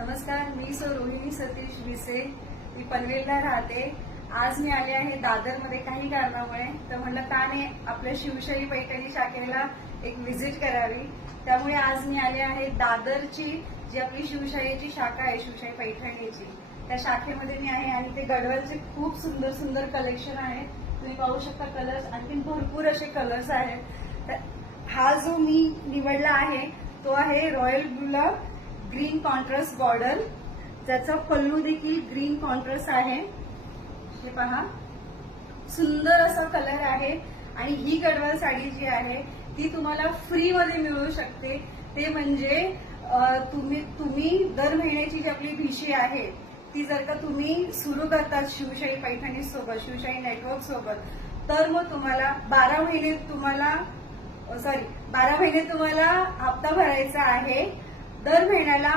नमस्कार, मी रोहिणी सतीश विसे. मी पनवेलला राहते. आज मी आले आहे दादरमध्ये काही कारणामुळे. तर म्हणलं का नाही आपल्या शिवशाही पैठणी शाखेला एक व्हिजिट करावी. त्यामुळे आज मी आले आहे दादरची जी आपली शिवशाहीची शाखा आहे, शिवशाही पैठणीची, त्या शाखेमध्ये मी आहे. आणि ते गडवालचे खूप सुंदर सुंदर कलेक्शन आहे. तुम्ही पाहू शकता कलर्स, आणखी भरपूर असे कलर्स आहेत. तर हा जो मी निवडला आहे तो आहे रॉयल ब्लूला ग्रीन कॉन्ट्रास्ट बॉर्डर, ज्याचा पल्लू देखील ग्रीन कॉन्ट्रास्ट आहे. हे पहा, सुंदर असा कलर आहे. आणि ही गडवाल साडी जी आहे ती तुम्हाला फ्री मध्ये मिळू शकते. ते म्हणजे तुम्ही दर महिन्याची जी आपली भिशी आहे ती जर का तुम्ही सुरू करतात शिवशाही पैठणी सोबत, शिवशाही नेटवर्क सोबत, तर मग तुम्हाला 12 महिने तुम्हाला हप्ता भरायचा आहे. दर महिन्याला